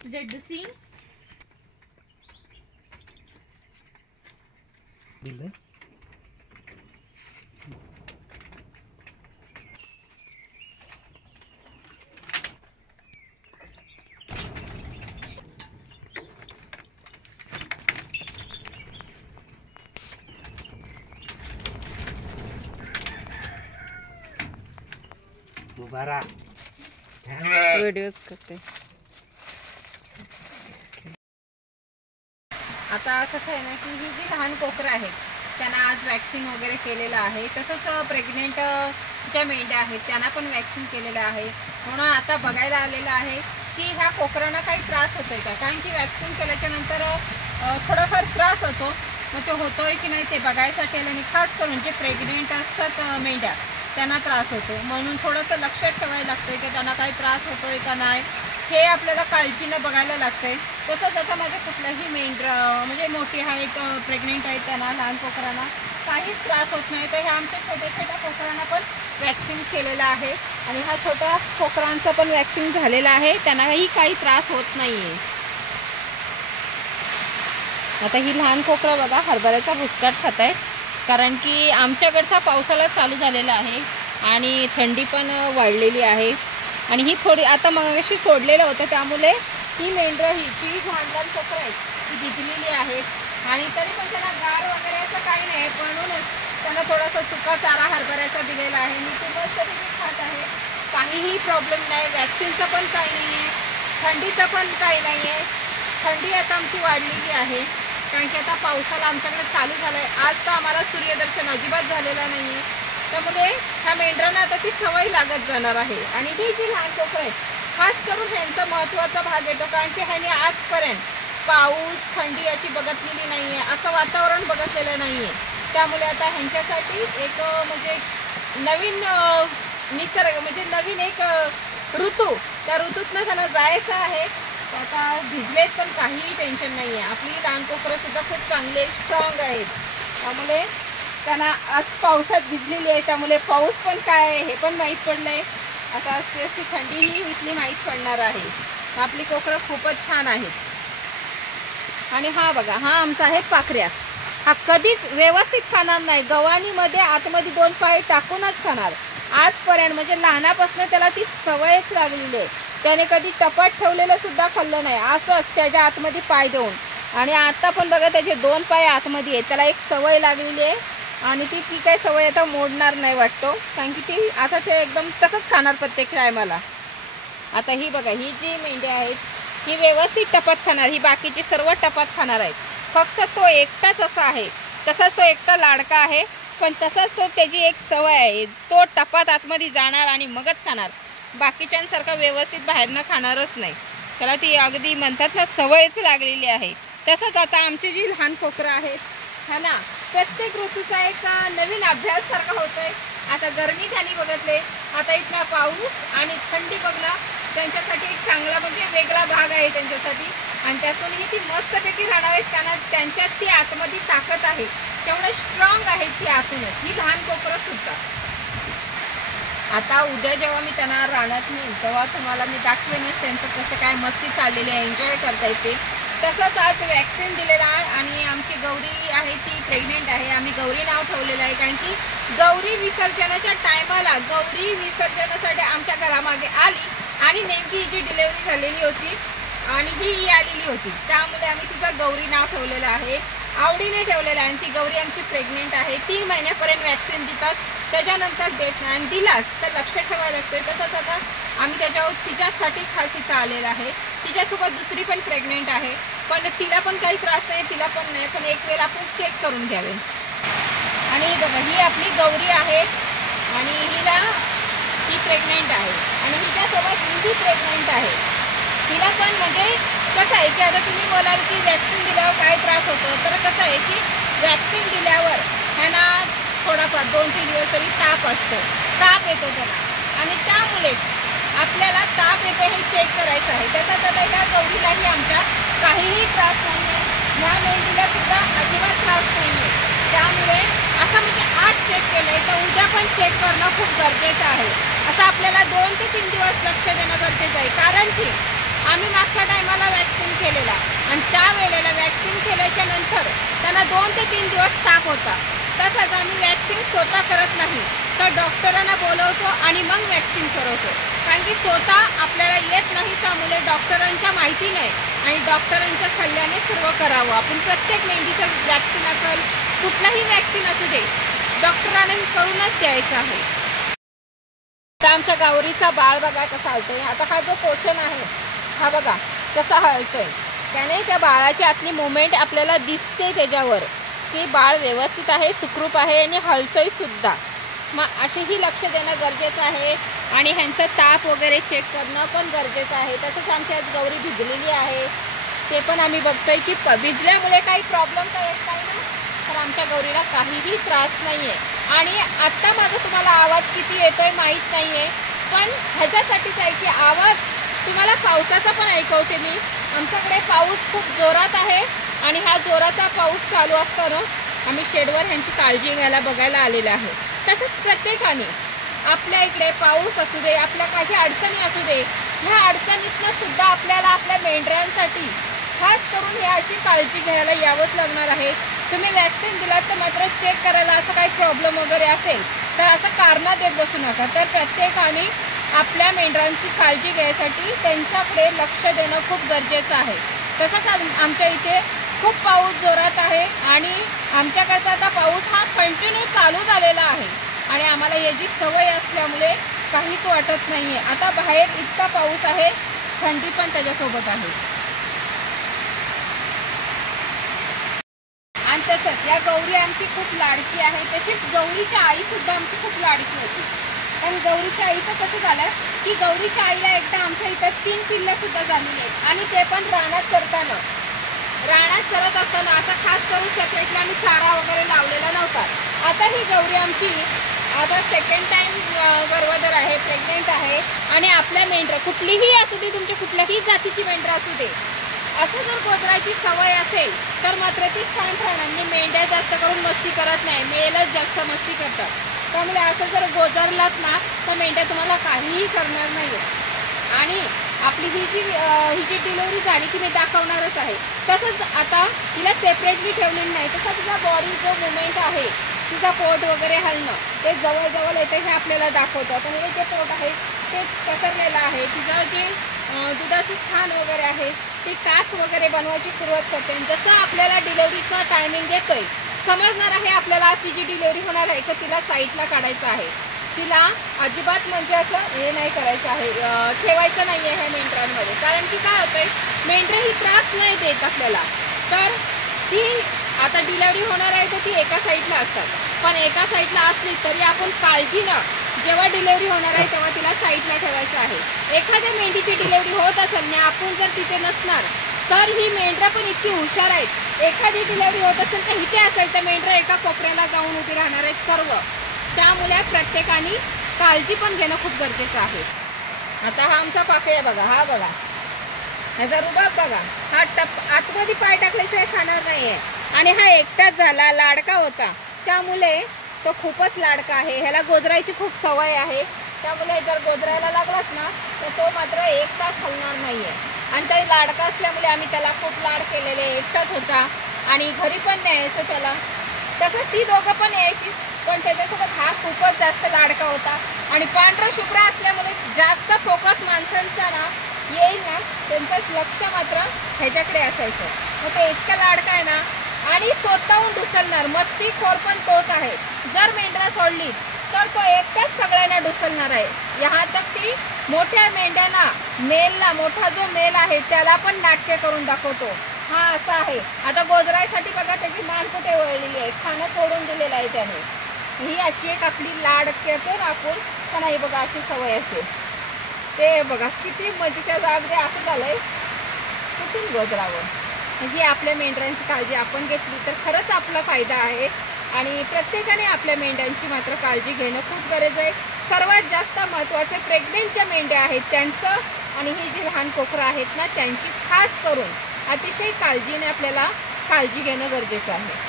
ZC दिलं मुबारक video करते। आता कसं आहे ना की ही जी लहान कोकरं आहेत त्यांना आज वॅक्सिन वगैरे केलेलं आहे। तसंच प्रेग्नेंट ज्या मेंढ्या आहेत त्यांना पण वॅक्सिन केलेलं आहे। म्हणून आता बघायला आलेलं आहे की ह्या कोकरांना काही त्रास होतोय का, कारण की वॅक्सिन केल्याच्या नंतर थोडाफार त्रास होतो। मग तो होतोय की नाही ते बघायसाठी आल्याने खास करून जे प्रेग्नेंट असतात मेंढ्या त्यांना त्रास होतो, म्हणून थोडंसं लक्षात ठेवायला लागतंय की त्यांना काही त्रास होतोय का नाही, हे आपल्याला काळजीनं बघायला लागतंय। तसंच आता माझ्या कुठल्याही मेंढरं म्हणजे मोठी आहेत प्रेग्नेंट आहेत त्यांना लहान कोकरांना काहीच त्रास होत नाही। तर ह्या आमच्या छोट्या छोट्या कोकरांना पण वॅक्सिन केलेलं आहे आणि ह्या छोट्या कोकरांचं पण वॅक्सिन झालेलं आहे, त्यांनाही काही त्रास होत नाही आहे। आता ही लहान कोकरं बघा हरभऱ्याचा भुसकाट खात आहेत, कारण की आमच्याकडचा पावसाळा चालू झालेला आहे आणि थंडी पण वाढलेली आहे। आणि ही थोडी आता मगाशी सोडलेलं होतं त्यामुळे ही मेंढरं ही जी लहान लहान कोकरं आहेत ती भिजलेली आहेत आणि तरी पण त्यांना गार वगैरे असं काही नाही, म्हणूनच त्यांना थोडासा सुका चारा हरभऱ्याचा दिलेला आहे आणि ते मस्तपैकी खात आहे, काहीही प्रॉब्लेम नाही। वॅक्सिनचा पण काही नाही आहे, थंडीचा पण काही नाही आहे। थंडी आता आमची वाढलेली आहे कारण की आता पावसाला आमच्याकडे चालू झालं आहे। आज तर आम्हाला सूर्यदर्शन अजिबात झालेलं नाही आहे, त्यामुळे ह्या मेंढरांना आता ती सवय लागत जाणार आहे। आणि ही जी लहान कोकरं आहेत खास करून ह्यांचा महत्त्वाचा भाग येतो, कारण की ह्याने आजपर्यंत पाऊस थंडी अशी बघितलेली नाही आहे, असं वातावरण बघितलेलं नाही आहे। त्यामुळे आता ह्यांच्यासाठी एक म्हणजे नवीन निसर्ग म्हणजे नवीन एक ऋतू, त्या ऋतूतनं त्यांना जायचं आहे। आता भिजलेत पण काहीही टेन्शन नाही आहे। आपली लहान कोकरं सुद्धा खूप चांगले स्ट्रॉंग आहेत, त्यामुळे त्यांना आज पावसात भिजलेली आहे, त्यामुळे पाऊस पण काय आहे हे पण माहीत पडलं आहे। आता असते असती थंडीही इथली माहीत पडणार आहे। आपली कोकरं खूपच छान आहेत। आणि हा बघा हा आमचा आहे पाखऱ्या, हा कधीच व्यवस्थित खाणार नाही, गव्हाणीमध्ये आतमध्ये 2 पाय टाकूनच खाणार आजपर्यंत, म्हणजे लहानापासून त्याला ती सवयच लागलेली आहे। त्याने कधी टपात ठेवलेलं सुद्धा खाल्लं नाही, असंच त्याच्या आतमध्ये पाय देऊन। आणि आता पण बघा त्याचे 2 पाय आतमध्ये आहेत, त्याला एक सवय लागलेली आहे आणि ती काही सवय आता मोडणार नाही वाटतो, कारण की ती आता ते एकदम तसंच खाणार प्रत्येक टायमाला। आता ही बघा ही जी मेंढ्या आहेत ही व्यवस्थित टपात खाणार, ही बाकीची सर्व टपात खाणार आहेत, फक्त तो एकटाच असा आहे। तसाच तो एकटा लाडका आहे, पण तसाच तो त्याची एक सवय आहे, तो टपात आतमध्ये जाणार आणि मगच खाणार, बाकीच्यांसारखा व्यवस्थित बाहेरनं खाणारच नाही, त्याला ती अगदी म्हणतात ना सवयच लागलेली आहे। तसंच आता आमची जी लहान कोकरं आहेत हा ना प्रत्येक ऋतूचा एक नवीन अभ्यास सारखा होतोय। आता गरमी त्यांनी बघितले, आता इथला पाऊस आणि थंडी बघला, त्यांच्यासाठी एक चांगला म्हणजे वेगळा भाग आहे त्यांच्यासाठी, आणि त्यातूनही ती मस्तपैकी राहणार आहेत। त्यांना त्यांच्यात ती आतमध्ये ताकद आहे, तेवढं स्ट्रॉंग आहे ती आतूनच ही लहान कोकरं सुद्धा। आता उद्या जेव्हा मी त्यांना रानात नेईन तेव्हा तुम्हाला मी दाखवेनच त्यांचं कसं काय मस्ती चाललेली आहे, एन्जॉय करता येते। तसंच आज वॅक्सिन दिलेलं आहे आणि आमची गौरी आहे ती प्रेग्नेंट आहे, आम्ही गौरी नाव ठेवलेलं आहे, कारण की गौरी विसर्जनाच्या टायमाला गौरी विसर्जनासाठी आमच्या घरामागे आली आणि नेमकी ही जी डिलेवरी झालेली होती आणि ही आलेली होती, त्यामुळे आम्ही तिचं गौरी नाव ठेवलेलं आहे, आवडीने ठेवलेलं आहे। आणि ती गौरी आमची प्रेग्नेंट आहे, 3 महिन्यापर्यंत वॅक्सिन देतात, त्याच्यानंतर देत नाही, आणि दिलास तर लक्ष ठेवायला लागतोय। तसंच आता आम्ही त्याच्यावर तिच्यासाठी खास इथं आलेला आहे, तिच्यासोबत दुसरी पण प्रेग्नेंट आहे, पण तिला पण काही त्रास नाही, तिला पण नाही, पण एक वेळ आपण चेक करून घ्यावे। आणि बघा ही आपली गौरी आहे आणि ही प्रेग्नेंट आहे आणि हिच्यासोबत ही प्रेग्नेंट आहे। तिला पण म्हणजे कसं आहे की आता तुम्ही बोलाल की वॅक्सिन दिल्यावर काय त्रास होतो, तर कसं आहे की वॅक्सिन दिल्यावर ह्यांना थोडाफार 2-3 दिवस तरी ताप असतो, ताप येतो त्याला, आणि त्यामुळेच आपल्याला ताप येतो हे चेक करायचं आहे। त्याच्यात आता ह्या गौरीलाही आमच्या काहीही त्रास नाही आहे, ह्या मेंढीला सुद्धा अजिबात त्रास नाही आहे, त्यामुळे असं म्हणजे आज चेक केलं आहे तर उद्या पण चेक करणं खूप गरजेचं आहे। असं आपल्याला 2 ते 3 दिवस लक्ष देणं गरजेचं आहे, कारण की आम्ही मागच्या टायमाला वॅक्सिन केलेला आणि त्यावेळेला वॅक्सिन केल्याच्या नंतर त्यांना 2 ते 3 दिवस ताप होता. तसंच आम्ही वॅक्सिन स्वतः करत नाही, तर डॉक्टरांना बोलवतो आणि मग वॅक्सिन करवतो. कारण की स्वतः आपल्याला येत नाही, त्यामुळे डॉक्टरांच्या माहिती नाही आणि डॉक्टरांच्या सल्ल्याने सर्व करावं. आपण प्रत्येक मेंढीचं वॅक्सिन असेल, कुठलंही वॅक्सिन असू दे, डॉक्टरांकडूनच द्यायचं आहे. आता आमच्या गावरीचा बाळ बघा कसा हलतोय. आता हा जो पोषण आहे हा बघा कसा हलतोय. त्याने त्या बाळाची आतली मुवमेंट आपल्याला दिसते त्याच्यावर की बाळ व्यवस्थित आहे, सुखरूप आहे आणि हलतोय सुद्धा. मग असेही लक्ष देणं गरजेचं आहे आणि ह्यांचं ताप वगैरे चेक करणं पण गरजेचं आहे. तसंच आमची आज गौरी भिजलेली आहे, ते पण आम्ही बघतोय की भिजल्यामुळे काही प्रॉब्लेम तर येत नाही ना, तर आमच्या गौरीला काहीही त्रास नाही आहे. आणि आत्ता माझा तुम्हाला आवाज किती येतोय माहीत नाही आहे, पण ह्याच्यासाठीच आहे की आवाज तुम्हाला पावसाचा पण ऐकवते मी. आमच्याकडे पाऊस खूप जोरात आहे आणि हा जोराचा पाऊस चालू असताना आम्ही शेडवर ह्यांची काळजी घ्यायला बघायला आलेलं आहे. तसंच प्रत्येकाने आपल्या इकडे पाऊस असू दे, आपल्या काही अडचणी असू दे, ह्या अडचणीतनं सुद्धा आपल्याला आपल्या मेंढरांसाठी खास करून हे अशी काळजी घ्यायला यावंच लागणार आहे. तुम्ही वॅक्सिन दिलात तर मात्र चेक करायला असं काही प्रॉब्लेम वगैरे असेल तर असं कारणं देत बसू नका. तर प्रत्येकाने आपल्या मेंढरांची काळजी घ्यायसाठी त्यांच्याकडे लक्ष देणं खूप गरजेचं आहे. तसंच आमच्या इथे खूप पाऊस जोरात आहे आणि आमच्याकडचा आता पाऊस हा कंटिन्यू चालू झालेला आहे आणि आम्हाला याची सवय असल्यामुळे काहीच वाटत नाही आहे. आता बाहेर इतका पाऊस आहे, थंडी पण त्याच्यासोबत आहे. आणि तसंच या गौरी आमची खूप लाडकी आहे. तशीच गौरीच्या आईसुद्धा आमची खूप लाडकी होती. पण गौरीच्या आईचं कसं झालं की गौरीच्या आईला एकदा आमच्या इथं 3 पिल्लंसुद्धा झालेली आहेत आणि ते पण रानात चरत असताना असं खास करून सेपरेटली आम्ही चारा वगैरे लावलेला नव्हता. आता ही गौरी आमची आता सेकंड टाईम गर्भवती आहे, प्रेग्नेंट आहे आणि आपल्या मेंढरं कुठलीही असू दे, तुमच्या कुठल्याही जातीची मेंढरं असू दे, असं जर गोजरायची सवय असेल तर मात्र ती शांत राहणार. मेंढ्या जास्त करून मस्ती करत नाही, मेलच जास्त मस्ती करतात. त्यामुळे असं जर गोजरलात ना तर मेंढ्या तुम्हाला काहीही करणार नाही. आणि आपली ही जी डिलिव्हरी झाली की मी दाखवणारच आहे. तसंच आता तिला सेपरेटली ठेवलेली नाही, तसं तिचा बॉडी जो मुवमेंट आहे, तिचा पोट वगैरे हलणं ते जवळ येतं हे आपल्याला दाखवतं. पण हे जे पोट आहे ते पसरलेलं आहे, तिचं जे दुधाचं स्थान वगैरे आहे ती कास वगैरे बनवायची सुरुवात करते. आणि जसं आपल्याला डिलिव्हरीचा टायमिंग येतोय समजणार आहे आपल्याला आज तिची डिलिव्हरी होणार आहे, तर तिला साईडला काढायचं आहे. तिला अजिबात म्हणजे असं हे नाही करायचं आहे, ठेवायचं नाही आहे ह्या मेंढरांमध्ये. कारण की काय होतंय, मेंढरं ही त्रास नाही देत आपल्याला. तर ती आता डिलिव्हरी होणार आहे तर ती एका साईडला असतात, पण एका साईडला असली तरी आपण काळजीनं जेव्हा डिलिव्हरी होणार आहे तेव्हा तिला साईडला ठेवायचं आहे. एखाद्या मेंढीची डिलिव्हरी होत असेल ना, आपण जर तिथे नसणार तर ही मेंढरं पण इतकी हुशार आहेत. एखादी डिलिव्हरी होत असेल तर इथे असेल तर मेंढरं एका कोपऱ्याला जाऊन उभी राहणार आहेत सर्व. त्यामुळे प्रत्येकाने काळजी पण घेणं खूप गरजेचं आहे. आता हा आमचा पाकळ्या बघा, हा बघा ह्याचा रुबाब बघा, हा आतमध्ये पाय टाकल्याशिवाय खाणार नाही आहे. आणि हा एकटाच झाला, लाडका होता, त्यामुळे तो खूपच लाडका आहे. ह्याला गोजरायची खूप सवय आहे, त्यामुळे जर गोजरायला लागलाच ना तर तो मात्र 1 तास हलणार नाही आहे. आणि तो लाडका असल्यामुळे आम्ही त्याला खूप लाड केलेले. एकटाच होता आणि घरी पण न्यायचो त्याला. तसंच ती दोघं पण यायची, पण त्याच्यासोबत हा खूपच जास्त लाडका होता. आणि पांढरं शुभ्र असल्यामुळे जास्त फोकस माणसांचा ना येईल ना, त्यांचं लक्ष मात्र ह्याच्याकडे असायचं. मग ते इतकं लाडका आहे ना आणि स्वतःहून डुसलणार, मस्तीखोर पण तोच आहे. जर मेंढरा सोडली तर तो एकटाच सगळ्यांना डुसलणार आहे. ह्या तक ती मोठ्या मेंढ्यांना, मेलला, मोठा जो मेल आहे त्याला पण नाटके करून दाखवतो. हा असा आहे. आता गोजरायसाठी बघा त्याची मान कुठे वळलेली आहे, खाणं सोडून दिलेलं आहे त्याने. ही अशी एक आपली लाड करतो ना आपण, पण ही बघा अशी सवय असते. ते बघा किती म्हणजे त्या अगदी असं झालंय कुठून गोजरावं. ही आपल्या मेंढरांची काळजी आपण घेतली तर खरंच आपला फायदा आहे. आणि प्रत्येकाने आपल्या मेंढ्यांची मात्र काळजी घेणं खूप गरज आहे. सर्वात जास्त महत्त्वाचे प्रेग्नेंटच्या मेंढ्या आहेत त्यांचं आणि ही जी लहान कोकरं आहेत ना त्यांची खास करून अतिशय काळजीने आपल्याला काळजी घेणं गरजेचं आहे.